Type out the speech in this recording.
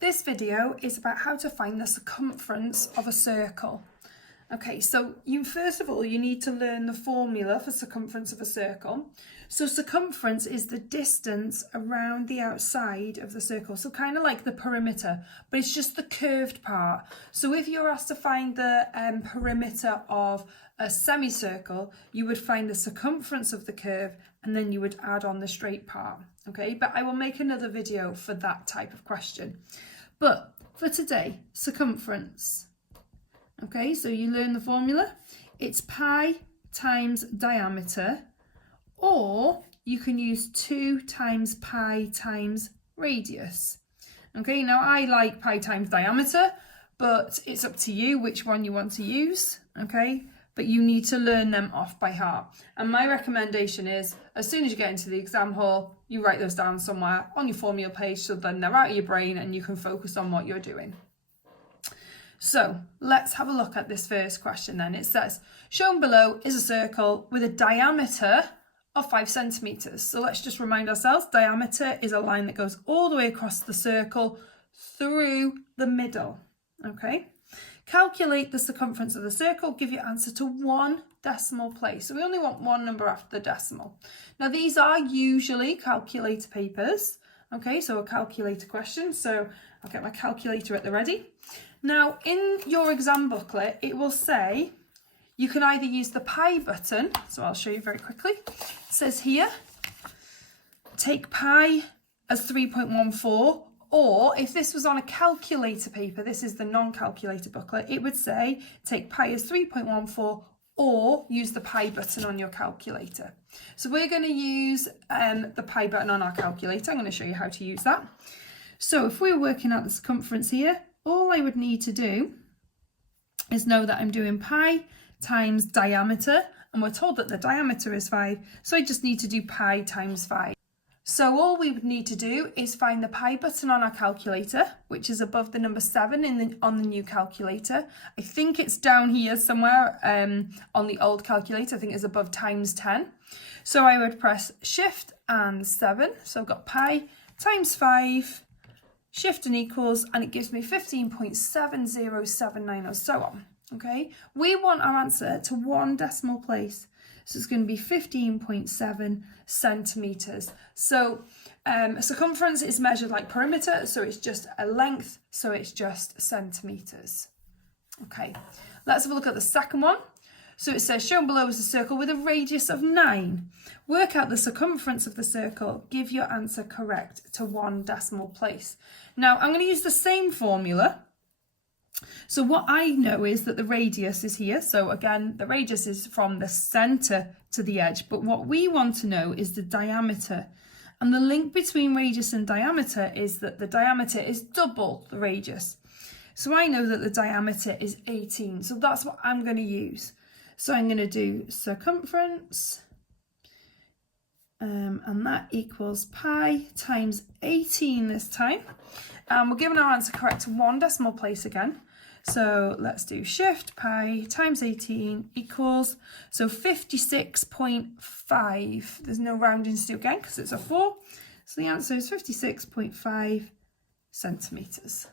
This video is about how to find the circumference of a circle. Okay, so first of all, you need to learn the formula for circumference of a circle. So circumference is the distance around the outside of the circle. So kind of like the perimeter, but it's just the curved part. So if you're asked to find the perimeter of a semicircle, you would find the circumference of the curve and then you would add on the straight part. Okay, but I will make another video for that type of question. But for today, circumference. Okay, so you learn the formula. It's pi times diameter, or you can use 2 times pi times radius. Okay, now I like pi times diameter, but it's up to you which one you want to use. Okay, but you need to learn them off by heart. And my recommendation is, as soon as you get into the exam hall, you write those down somewhere on your formula page so then they're out of your brain and you can focus on what you're doing. So let's have a look at this first question then. It says, shown below is a circle with a diameter of 5 centimetres. So let's just remind ourselves, diameter is a line that goes all the way across the circle through the middle. Okay. Calculate the circumference of the circle, give your answer to 1 decimal place. So we only want one number after the decimal. Now these are usually calculator papers. Okay, so a calculator question. So I'll get my calculator at the ready. Now in your exam booklet, it will say you can either use the pi button. So I'll show you very quickly. It says here, take pi as 3.14. Or if this was on a calculator paper, this is the non-calculator booklet, it would say take pi as 3.14 or use the pi button on your calculator. So we're going to use the pi button on our calculator. I'm going to show you how to use that. So if we're working out the circumference here, all I would need to do is know that I'm doing pi times diameter, and we're told that the diameter is 5, so I just need to do pi times 5. So all we would need to do is find the pi button on our calculator, which is above the number 7 on the new calculator. I think it's down here somewhere on the old calculator. I think it's above times 10. So I would press shift and 7. So I've got pi times 5, shift and equals, and it gives me 15.7079 or so on. Okay, we want our answer to 1 decimal place. So it's going to be 15.7 centimetres. So circumference is measured like perimeter, so it's just a length, so it's just centimetres. Okay, let's have a look at the second one. So it says, shown below is a circle with a radius of 9. Work out the circumference of the circle. Give your answer correct to 1 decimal place. Now, I'm going to use the same formula. So what I know is that the radius is here. So again, the radius is from the centre to the edge. But what we want to know is the diameter. And the link between radius and diameter is that the diameter is double the radius. So I know that the diameter is 18. So that's what I'm going to use. So I'm going to do circumference. And that equals pi times 18 this time. We're giving our answer correct to 1 decimal place again. So let's do shift pi times 18 equals, so 56.5. There's no rounding to do again because it's a 4. So the answer is 56.5 centimetres.